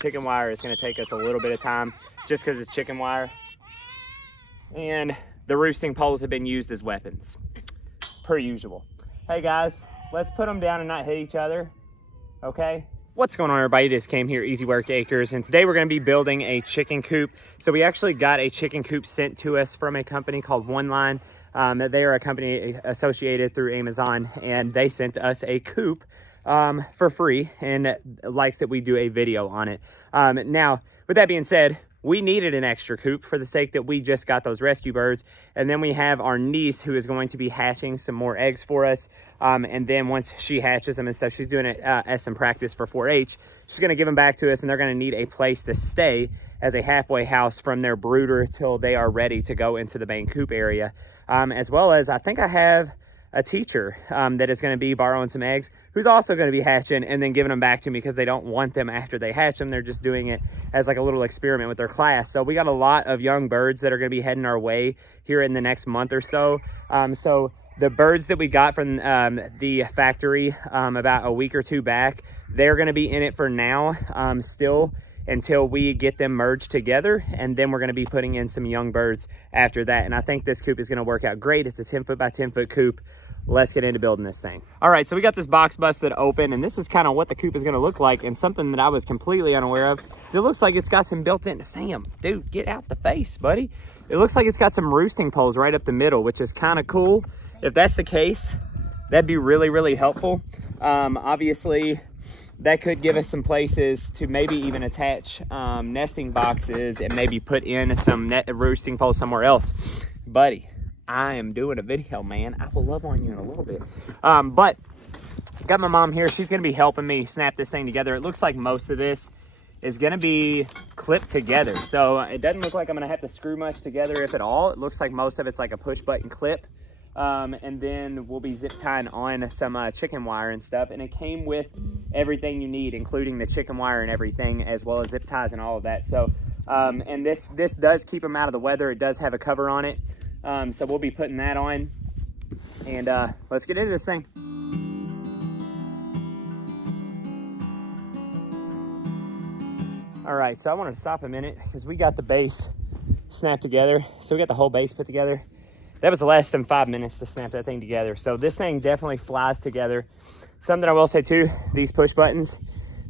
Chicken wire is going to take us a little bit of time just because it's chicken wire. And the roosting poles have been used as weapons, per usual. Hey guys, let's put them down and not hit each other, okay? What's going on, everybody? This Cam here, Easy Work Acres, and today we're going to be building a chicken coop. So we actually got a chicken coop sent to us from a company called Wonline. They are a company associated through Amazon, and they sent us a coop for free and likes that we do a video on it. Now, with that being said, we needed an extra coop for the sake that we just got those rescue birds. And then we have our niece who is going to be hatching some more eggs for us. And then once she hatches them and stuff, she's doing it as some practice for 4-H. She's gonna give them back to us, and they're gonna need a place to stay as a halfway house from their brooder till they are ready to go into the main coop area. As well as, I think I have a teacher that is going to be borrowing some eggs, who's also going to be hatching and then giving them back to me because they don't want them after they hatch them. They're just doing it as like a little experiment with their class. So we got a lot of young birds that are going to be heading our way here in the next month or so. So the birds that we got from the factory about a week or two back, they're going to be in it for now still, until we get them merged together, and then we're going to be putting in some young birds after that. And I think this coop is going to work out great. It's a 10-foot by 10-foot coop. Let's get into building this thing. All right, so we got this box busted open, and this is kind of what the coop is going to look like, and something that I was completely unaware of. So it looks like it's got some built-in. Sam, dude, get out the face, buddy. It looks like it's got some roosting poles right up the middle, which is kind of cool. If that's the case, that'd be really, really helpful. Obviously, that could give us some places to maybe even attach nesting boxes and maybe put in some roosting poles somewhere else. Buddy, I am doing a video, man. I will love on you in a little bit. But got my mom here. She's going to be helping me snap this thing together. It looks like most of this is going to be clipped together. So it doesn't look like I'm going to have to screw much together, if at all. It looks like most of it's like a push button clip. And then we'll be zip tying on some chicken wire and stuff, and it came with everything you need, including the chicken wire and everything, as well as zip ties and all of that. So and this does keep them out of the weather. It does have a cover on it, so we'll be putting that on, and let's get into this thing. All right, so I wanted to stop a minute because we got the base snapped together. So we got the whole base put together. That was less than 5 minutes to snap that thing together. So this thing definitely flies together. Something I will say too, these push buttons,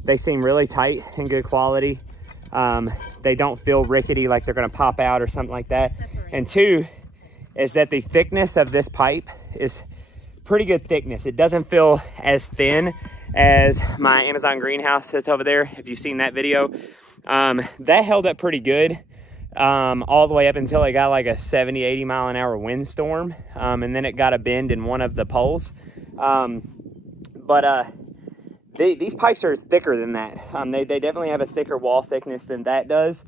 they seem really tight and good quality. They don't feel rickety like they're gonna pop out or something like that. And two, is that the thickness of this pipe is pretty good thickness. It doesn't feel as thin as my Amazon greenhouse that's over there. If you've seen that video, that held up pretty good. All the way up until it got like a 70-80 mile an hour windstorm, and then it got a bend in one of the poles. These pipes are thicker than that. They definitely have a thicker wall thickness than that does.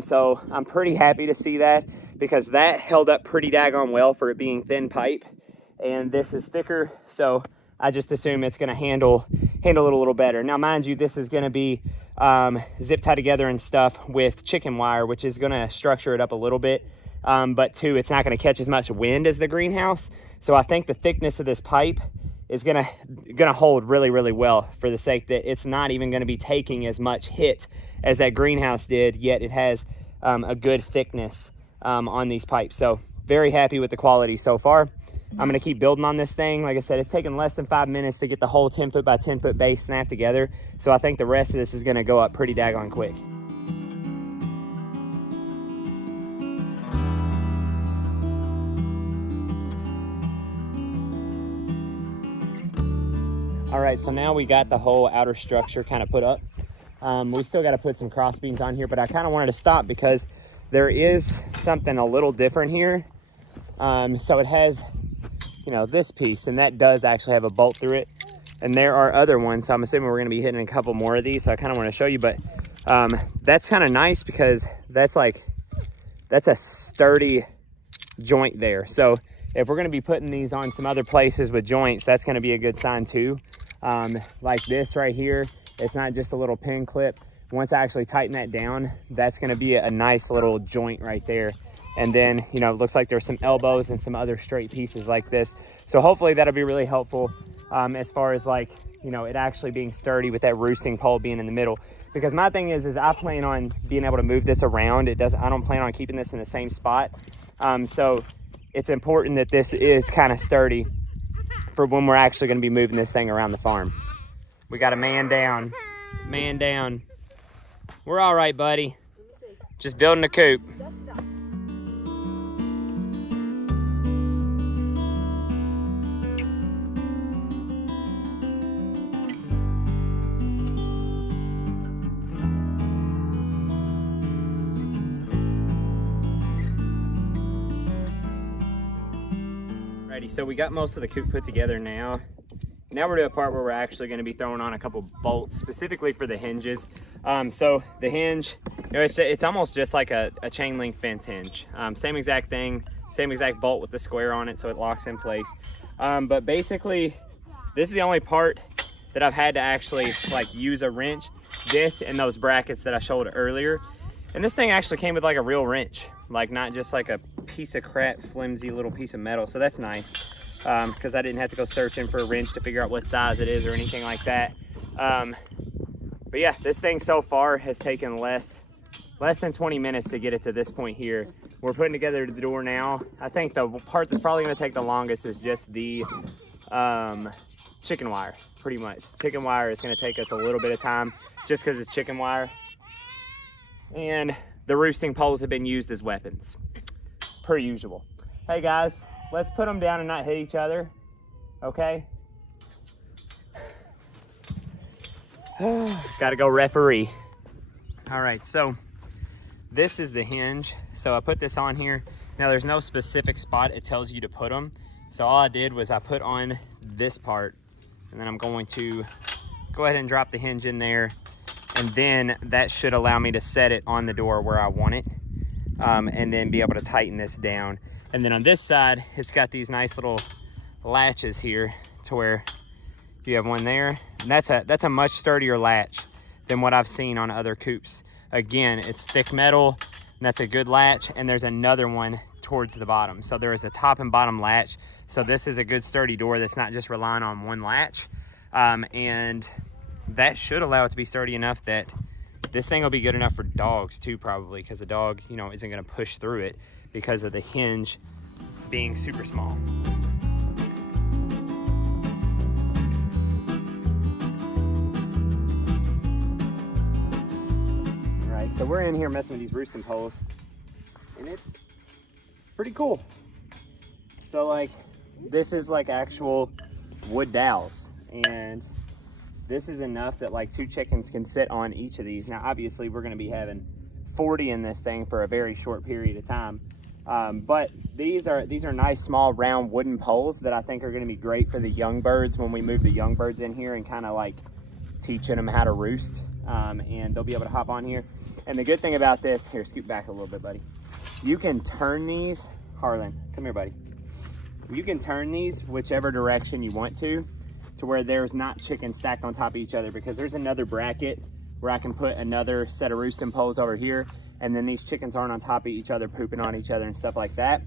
So I'm pretty happy to see that, because that held up pretty daggone well for it being thin pipe, and this is thicker, so I just assume it's going to handle it a little better. Now, mind you, this is going to be zip tied together and stuff with chicken wire, which is going to structure it up a little bit. But two, it's not going to catch as much wind as the greenhouse. So I think the thickness of this pipe is going to hold really, really well, for the sake that it's not even going to be taking as much hit as that greenhouse did, yet it has a good thickness on these pipes. So very happy with the quality so far. I'm going to keep building on this thing. Like I said, it's taken less than 5 minutes to get the whole 10-foot by 10-foot base snapped together. So I think the rest of this is going to go up pretty daggone quick. All right, so now we got the whole outer structure kind of put up. We still got to put some cross beams on here, but I kind of wanted to stop because there is something a little different here. So it has, this piece, and that does actually have a bolt through it, and there are other ones, so I'm assuming we're going to be hitting a couple more of these, so I kind of want to show you. But that's kind of nice, because that's a sturdy joint there. So if we're going to be putting these on some other places with joints, that's going to be a good sign too. Like this right here, it's not just a little pin clip. Once I actually tighten that down, that's going to be a nice little joint right there. And then, it looks like there's some elbows and some other straight pieces like this. So hopefully that'll be really helpful as far as it actually being sturdy with that roosting pole being in the middle. because my thing is I plan on being able to move this around. I don't plan on keeping this in the same spot. So it's important that this is kind of sturdy for when we're actually going to be moving this thing around the farm. We got a man down. Man down. We're all right, buddy. Just building a coop. Alrighty, so we got most of the coop put together now. Now we're to a part where we're actually going to be throwing on a couple bolts specifically for the hinges. So the hinge, you know, it's almost just like a chain link fence hinge. Same exact thing, same exact bolt with the square on it so it locks in place. But basically, this is the only part that I've had to actually like use a wrench. This and those brackets that I showed earlier. And this thing actually came with like a real wrench, like not just like a piece of crap, flimsy little piece of metal. So that's nice. Because I didn't have to go searching for a wrench to figure out what size it is or anything like that. But yeah, this thing so far has taken less than 20 minutes to get it to this point here. We're putting together the door now. I think the part that's probably going to take the longest is just the chicken wire, pretty much. Chicken wire is going to take us a little bit of time just because it's chicken wire. And the roosting poles have been used as weapons, per usual. Hey guys. Let's put them down and not hit each other, okay? Gotta go referee. All right, so this is the hinge. So I put this on here. Now there's no specific spot it tells you to put them. So all I did was I put on this part, and then I'm going to go ahead and drop the hinge in there, and then that should allow me to set it on the door where I want it. And then be able to tighten this down. And then on this side, it's got these nice little latches here to where you have one there. And that's a much sturdier latch than what I've seen on other coops. Again, it's thick metal, and that's a good latch. And there's another one towards the bottom. So there is a top and bottom latch. So this is a good sturdy door that's not just relying on one latch. And that should allow it to be sturdy enough that this thing will be good enough for dogs too, probably, because a dog, you know, isn't going to push through it because of the hinge being super small. All right, so we're in here messing with these roosting poles, and it's pretty cool. So like, this is like actual wood dowels, and this is enough that like 2 chickens can sit on each of these. Now, obviously, we're going to be having 40 in this thing for a very short period of time. But these are nice, small, round wooden poles that I think are going to be great for the young birds when we move the young birds in here and kind of like teaching them how to roost. And they'll be able to hop on here. And the good thing about this, here, scoot back a little bit, buddy. You can turn these, Harlan, come here, buddy. You can turn these whichever direction you want to where there's not chickens stacked on top of each other, because there's another bracket where I can put another set of roosting poles over here, and then these chickens aren't on top of each other, pooping on each other and stuff like that.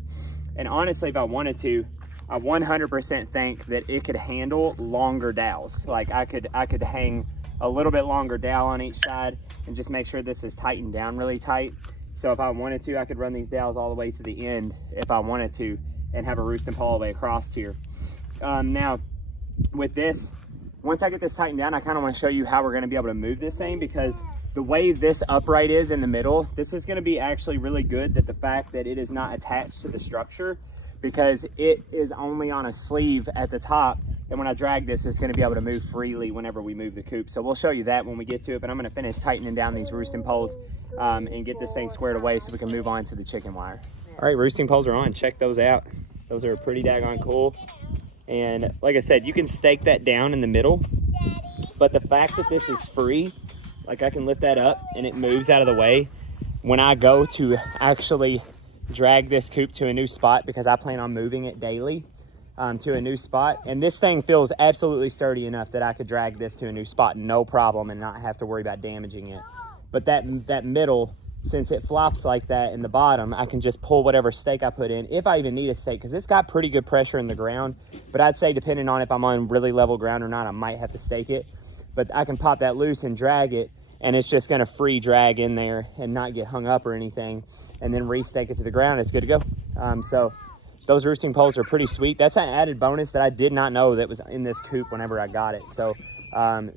And honestly, if I wanted to, I 100% think that it could handle longer dowels. Like I could hang a little bit longer dowel on each side and just make sure this is tightened down really tight. So if I wanted to, I could run these dowels all the way to the end if I wanted to, and have a roosting pole all the way across here. Now, with this, once I get this tightened down, I kind of want to show you how we're going to be able to move this thing, because the way this upright is in the middle, this is going to be actually really good, that the fact that it is not attached to the structure, because it is only on a sleeve at the top, and when I drag this, it's going to be able to move freely whenever we move the coop. So we'll show you that when we get to it, but I'm going to finish tightening down these roosting poles and get this thing squared away so we can move on to the chicken wire. All right, roosting poles are on. Check those out. Those are pretty daggone cool. And like I said, you can stake that down in the middle, but the fact that this is free, like I can lift that up and it moves out of the way when I go to actually drag this coop to a new spot, because I plan on moving it daily to a new spot. And this thing feels absolutely sturdy enough that I could drag this to a new spot, no problem, and not have to worry about damaging it. But that middle, since it flops like that in the bottom, I can just pull whatever stake I put in, if I even need a stake, because it's got pretty good pressure in the ground. But I'd say depending on if I'm on really level ground or not, I might have to stake it. But I can pop that loose and drag it, and it's just gonna free drag in there and not get hung up or anything, and then re-stake it to the ground. It's good to go. So those roosting poles are pretty sweet. That's an added bonus that I did not know that was in this coop whenever I got it. So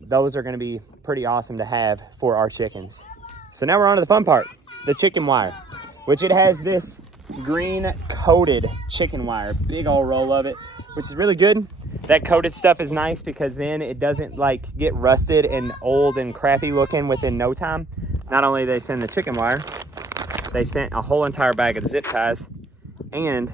those are gonna be pretty awesome to have for our chickens. So now we're on to the fun part, the chicken wire, which it has this green coated chicken wire, big old roll of it, which is really good. That coated stuff is nice because then it doesn't like get rusted and old and crappy looking within no time. Not only they send the chicken wire, they sent a whole entire bag of zip ties and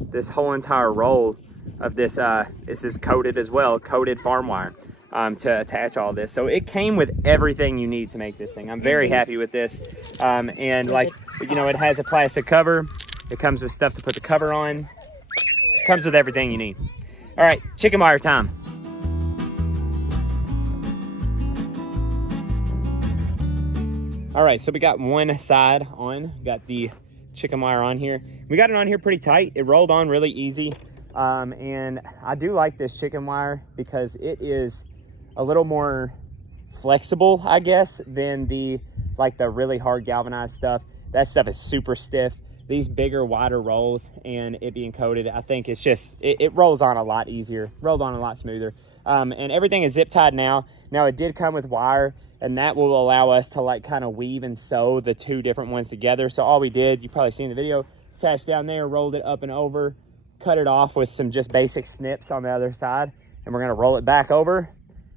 this whole entire roll of this, this is coated as well, coated farm wire to attach all this. So it came with everything you need to make this thing. I'm very happy with this. And like, you know, it has a plastic cover. It comes with stuff to put the cover on. It comes with everything you need. All right, chicken wire time. All right, so we got one side on, got the chicken wire on here. We got it on here pretty tight. It rolled on really easy. And I do like this chicken wire because it is a little more flexible, I guess, than the really hard galvanized stuff. That stuff is super stiff. These bigger, wider rolls and it being coated, I think it's just, it rolls on a lot easier, rolled on a lot smoother. And everything is zip tied now. Now it did come with wire, and that will allow us to like kind of weave and sew the two different ones together. So all we did, you probably seen the video, attached down there, rolled it up and over, cut it off with some just basic snips on the other side, and we're gonna roll it back over.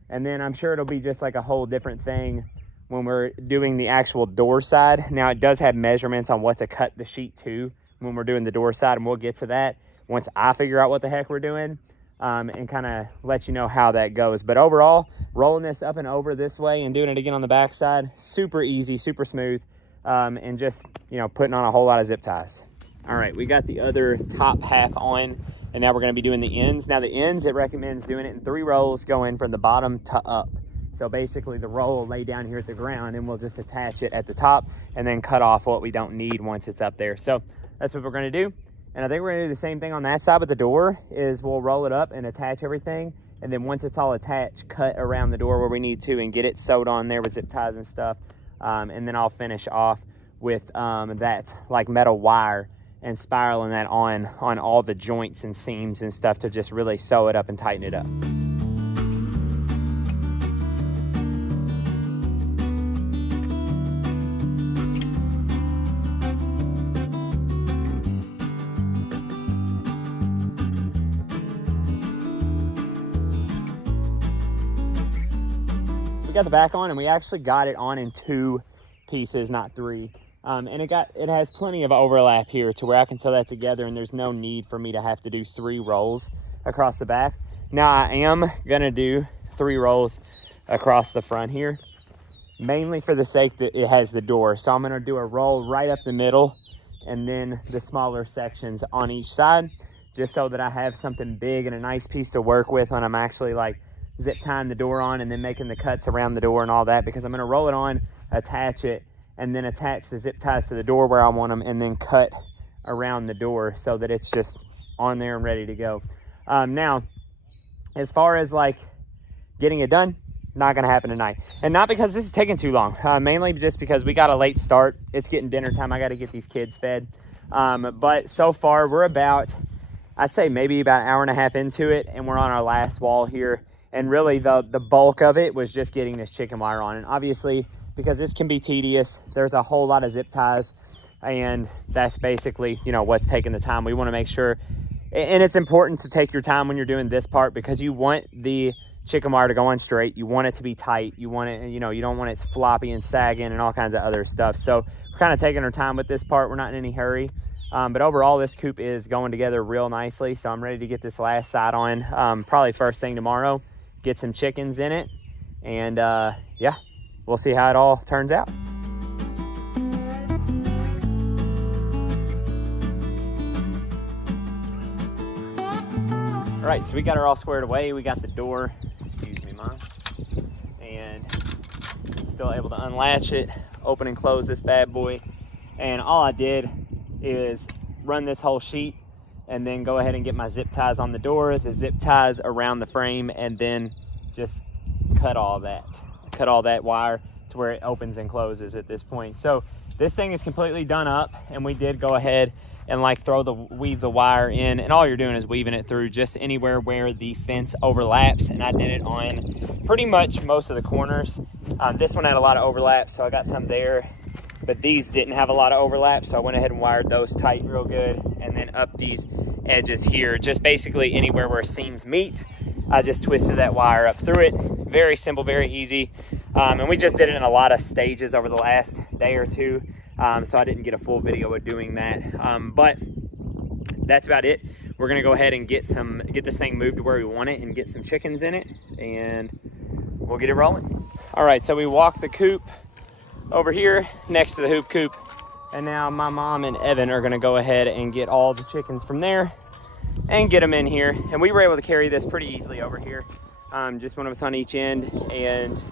And then I'm sure it'll be just like a whole different thing when we're doing the actual door side. Now it does have measurements on what to cut the sheet to when we're doing the door side, and we'll get to that once I figure out what the heck we're doing, and kind of let you know how that goes. But overall, rolling this up and over this way and doing it again on the back side, super easy, super smooth, and just, you know, putting on a whole lot of zip ties. All right, we got the other top half on, and now we're gonna be doing the ends. Now the ends, it recommends doing it in 3 rolls going from the bottom to up. So basically the roll will lay down here at the ground, and we'll just attach it at the top and then cut off what we don't need once it's up there. So that's what we're gonna do. And I think we're gonna do the same thing on that side with the door, is we'll roll it up and attach everything. And then once it's all attached, cut around the door where we need to and get it sewed on there with zip ties and stuff. And then I'll finish off with that like metal wire and spiraling that on all the joints and seams and stuff to just really sew it up and tighten it up. Got the back on, and we actually got it on in 2 pieces, not 3. And it has plenty of overlap here to where I can sew that together, and there's no need for me to have to do 3 rolls across the back. Now I am gonna do 3 rolls across the front here, mainly for the sake that it has the door. So I'm gonna do a roll right up the middle and then the smaller sections on each side, just so that I have something big and a nice piece to work with when I'm actually like zip tying the door on and then making the cuts around the door and all that, because I'm going to roll it on, attach it, and then attach the zip ties to the door where I want them, and then cut around the door so that it's just on there and ready to go. Now, as far as like getting it done, not going to happen tonight. And not because this is taking too long, mainly just because we got a late start. It's getting dinner time. I got to get these kids fed. But so far we're about, I'd say maybe about an hour and a half into it, and we're on our last wall here. And really the bulk of it was just getting this chicken wire on. And obviously, because this can be tedious, there's a whole lot of zip ties, and that's basically, you know, what's taking the time. We want to make sure, and it's important to take your time when you're doing this part, because you want the chicken wire to go on straight. You want it to be tight. You want it, you know, you don't want it floppy and sagging and all kinds of other stuff. So we're kind of taking our time with this part. We're not in any hurry. But overall, this coop is going together real nicely. So I'm ready to get this last side on, probably first thing tomorrow. Get some chickens in it, and yeah, we'll see how it all turns out. All right, so we got her all squared away. We got the door, excuse me, Mom, and still able to unlatch it, open and close this bad boy. And all I did is run this whole sheet and then go ahead and get my zip ties on the door, the zip ties around the frame, and then just cut all that wire. to where it opens and closes at this point. So this thing is completely done up, and we did go ahead and like weave the wire in, and all you're doing is weaving it through just anywhere where the fence overlaps. And I did it on pretty much most of the corners. This one had a lot of overlap, so I got some there, but these didn't have a lot of overlap, so I went ahead and wired those tight real good. And then up these edges here, just basically anywhere where seams meet, I just twisted that wire up through it. Very simple, very easy. And we just did it in a lot of stages over the last day or two, so I didn't get a full video of doing that. But that's about it. We're gonna go ahead and get this thing moved to where we want it and get some chickens in it, and we'll get it rolling. All right, so we walked the coop over here next to the hoop coop, and now my mom and Evan are gonna go ahead and get all the chickens from there and get them in here. And we were able to carry this pretty easily over here, just one of us on each end, and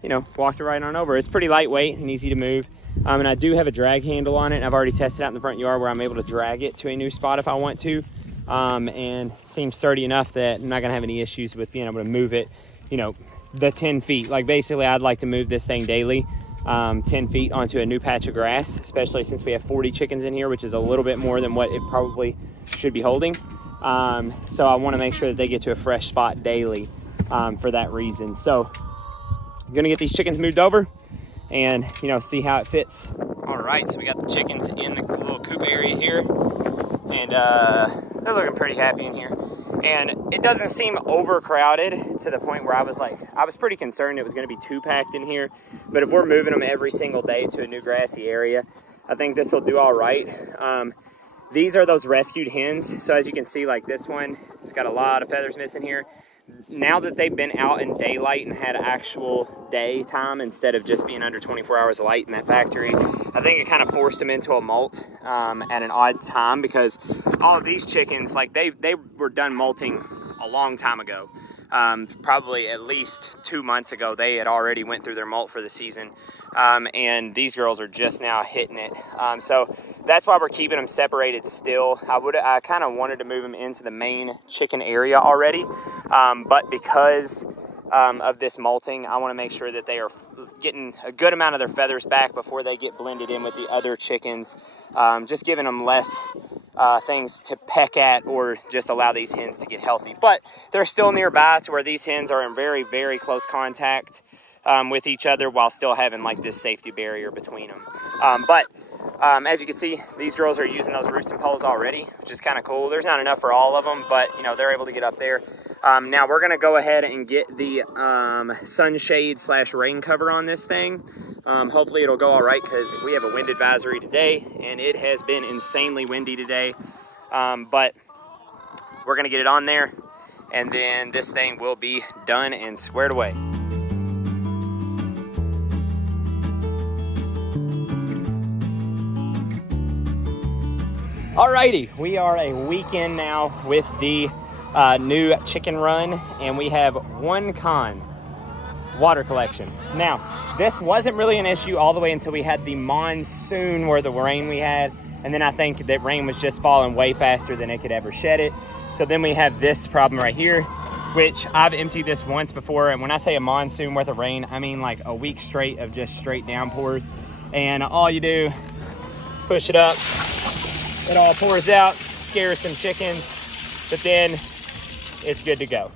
you know, walked it right on over. It's pretty lightweight and easy to move. And I do have a drag handle on it, and I've already tested out in the front yard where I'm able to drag it to a new spot if I want to. And it seems sturdy enough that I'm not gonna have any issues with being able to move it, you know, the 10 feet. Like basically I'd like to move this thing daily, 10 feet onto a new patch of grass, especially since we have 40 chickens in here, which is a little bit more than what it probably should be holding. So I wanna make sure that they get to a fresh spot daily for that reason. So I'm gonna get these chickens moved over and, you know, see how it fits. All right, so we got the chickens in the little coop area here, and they're looking pretty happy in here. And it doesn't seem overcrowded to the point where I was pretty concerned it was gonna be too packed in here. But if we're moving them every single day to a new grassy area, I think this will do all right. These are those rescued hens. So as you can see, like this one, it's got a lot of feathers missing here. Now that they've been out in daylight and had actual daytime instead of just being under 24 hours of light in that factory, I think it kind of forced them into a molt at an odd time, because all of these chickens, like they were done molting a long time ago. Probably at least 2 months ago, they had already went through their molt for the season. And these girls are just now hitting it. So that's why we're keeping them separated still. I kind of wanted to move them into the main chicken area already. But because of this molting, I want to make sure that they are getting a good amount of their feathers back before they get blended in with the other chickens. Just giving them less things to peck at, or just allow these hens to get healthy. But they're still nearby to where these hens are in very, very close contact with each other, while still having like this safety barrier between them. But as you can see, these girls are using those roosting poles already, which is kind of cool. There's not enough for all of them, but you know, they're able to get up there. Now we're gonna go ahead and get the sunshade / rain cover on this thing. Hopefully it'll go all right, because we have a wind advisory today, and it has been insanely windy today. But we're gonna get it on there, and then this thing will be done and squared away. Alrighty, we are a weekend now with the new chicken run, and we have one con: water collection. Now, this wasn't really an issue all the way until we had the monsoon, where the rain we had, and then I think that rain was just falling way faster than it could ever shed it. So then we have this problem right here, which I've emptied this once before, and when I say a monsoon worth of rain, I mean like a week straight of just straight downpours. And all you do, push it up, it all pours out, scares some chickens, but then it's good to go.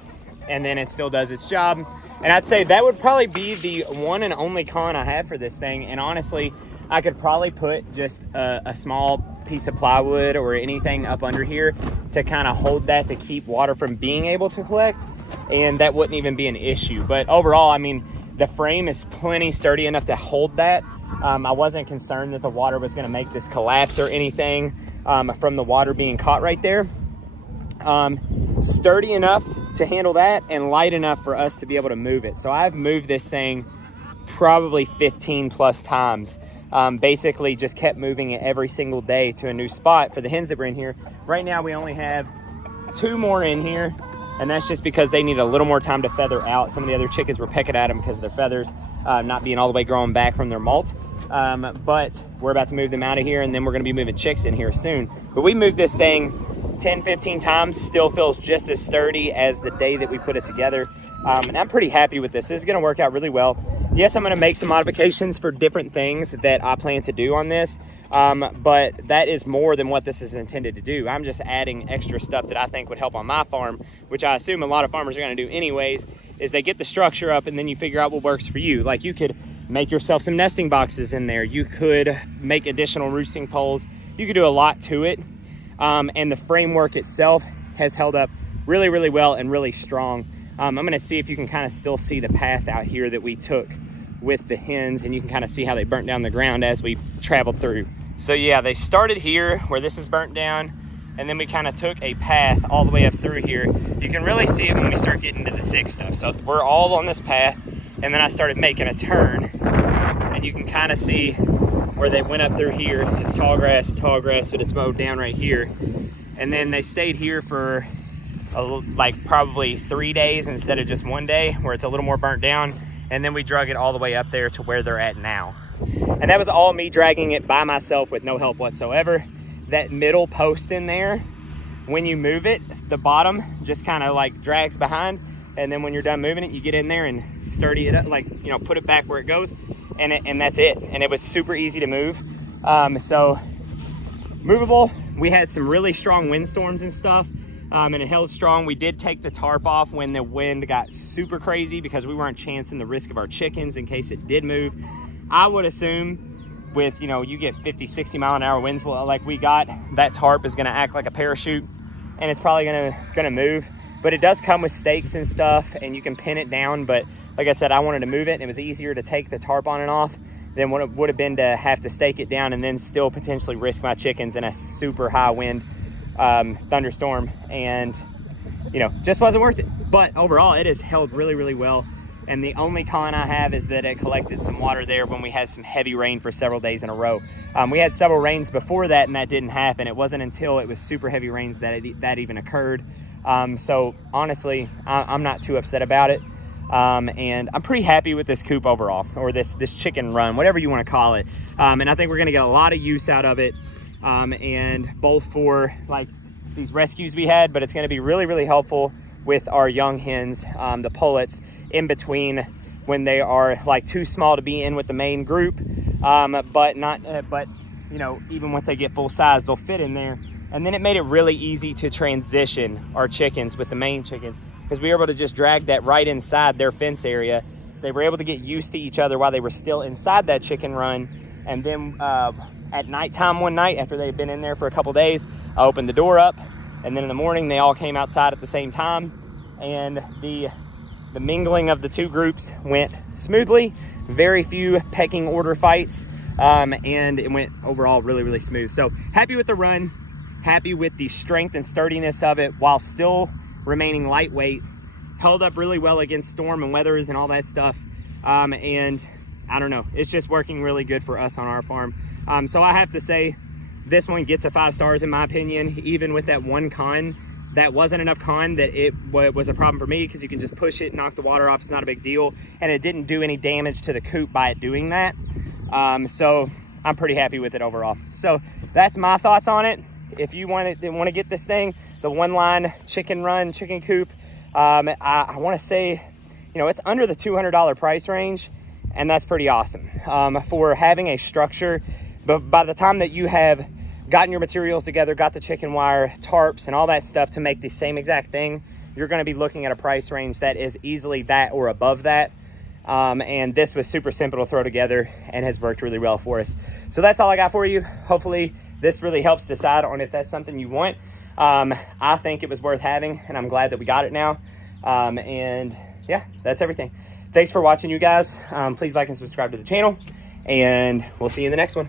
And then it still does its job. And I'd say that would probably be the one and only con I have for this thing. And honestly, I could probably put just a small piece of plywood or anything up under here to kind of hold that, to keep water from being able to collect. And that wouldn't even be an issue. But overall, I mean, the frame is plenty sturdy enough to hold that. I wasn't concerned that the water was going to make this collapse or anything from the water being caught right there. Sturdy enough to handle that, and light enough for us to be able to move it. So I've moved this thing probably 15 plus times. Basically just kept moving it every single day to a new spot for the hens that were in here. Right now we only have 2 more in here, and that's just because they need a little more time to feather out. Some of the other chickens were pecking at them because of their feathers not being all the way growing back from their molt. But we're about to move them out of here, and then we're gonna be moving chicks in here soon. But we moved this thing 10, 15 times, still feels just as sturdy as the day that we put it together. And I'm pretty happy with this. This is gonna work out really well. yes, I'm gonna make some modifications for different things that I plan to do on this, but that is more than what this is intended to do. I'm just adding extra stuff that I think would help on my farm, which I assume a lot of farmers are gonna do anyways, is they get the structure up and then you figure out what works for you. Like you could make yourself some nesting boxes in there. You could make additional roosting poles. You could do a lot to it. And the framework itself has held up really, really well and really strong. I'm gonna see if you can kind of still see the path out here that we took with the hens, and you can kind of see how they burnt down the ground as we traveled through. So yeah, they started here where this is burnt down, and then we kind of took a path all the way up through here. You can really see it when we start getting into the thick stuff. So we're all on this path, and then I started making a turn, and you can kind of see where they went up through here. It's tall grass, but it's mowed down right here. And then they stayed here for like probably 3 days instead of just 1 day, where it's a little more burnt down. And then we drug it all the way up there to where they're at now. And that was all me dragging it by myself with no help whatsoever. That middle post in there, when you move it, the bottom just kind of like drags behind. And then when you're done moving it, you get in there and sturdy it up, like, you know, put it back where it goes, and that's it. And it was super easy to move. So movable. We had some really strong windstorms and stuff, and it held strong. We did take the tarp off when the wind got super crazy because we weren't chancing the risk of our chickens in case it did move. I would assume with, you know, you get 50, 60 mile an hour winds like we got, that tarp is gonna act like a parachute and it's probably gonna move. But it does come with stakes and stuff, and you can pin it down. But like I said, I wanted to move it, and it was easier to take the tarp on and off than what it would have been to have to stake it down and then still potentially risk my chickens in a super high wind thunderstorm. And, you know, just wasn't worth it. But overall, it has held really, really well. And the only con I have is that it collected some water there when we had some heavy rain for several days in a row. We had several rains before that, and that didn't happen. It wasn't until it was super heavy rains that even occurred. So honestly, I'm not too upset about it. And I'm pretty happy with this coop overall, or this chicken run, whatever you want to call it. And I think we're going to get a lot of use out of it. And both for like these rescues we had, but it's going to be really, really helpful with our young hens, the pullets, in between when they are like too small to be in with the main group. But you know, even once they get full size, they'll fit in there. And then it made it really easy to transition our chickens with the main chickens, because we were able to just drag that right inside their fence area. They were able to get used to each other while they were still inside that chicken run. And then at nighttime one night, after they'd been in there for a couple days, I opened the door up, and then in the morning they all came outside at the same time, and the mingling of the two groups went smoothly. Very few pecking order fights, and it went overall really, really smooth. So happy with the run. Happy with the strength and sturdiness of it while still remaining lightweight. Held up really well against storm and weathers and all that stuff. And I don't know, it's just working really good for us on our farm. So I have to say, this one gets a 5 stars in my opinion. Even with that one con, that wasn't enough con that it was a problem for me, because you can just push it, knock the water off, it's not a big deal. And it didn't do any damage to the coop by it doing that. So I'm pretty happy with it overall. So that's my thoughts on it. If you want to get this thing, the Wonline chicken run, chicken coop, I want to say, you know, it's under the $200 price range, and that's pretty awesome for having a structure. But by the time that you have gotten your materials together, got the chicken wire, tarps, and all that stuff to make the same exact thing, you're going to be looking at a price range that is easily that or above that. And this was super simple to throw together and has worked really well for us. So that's all I got for you. Hopefully this really helps decide on if that's something you want. I think it was worth having, and I'm glad that we got it now. And yeah, that's everything. Thanks for watching, you guys. Please like and subscribe to the channel, and we'll see you in the next one.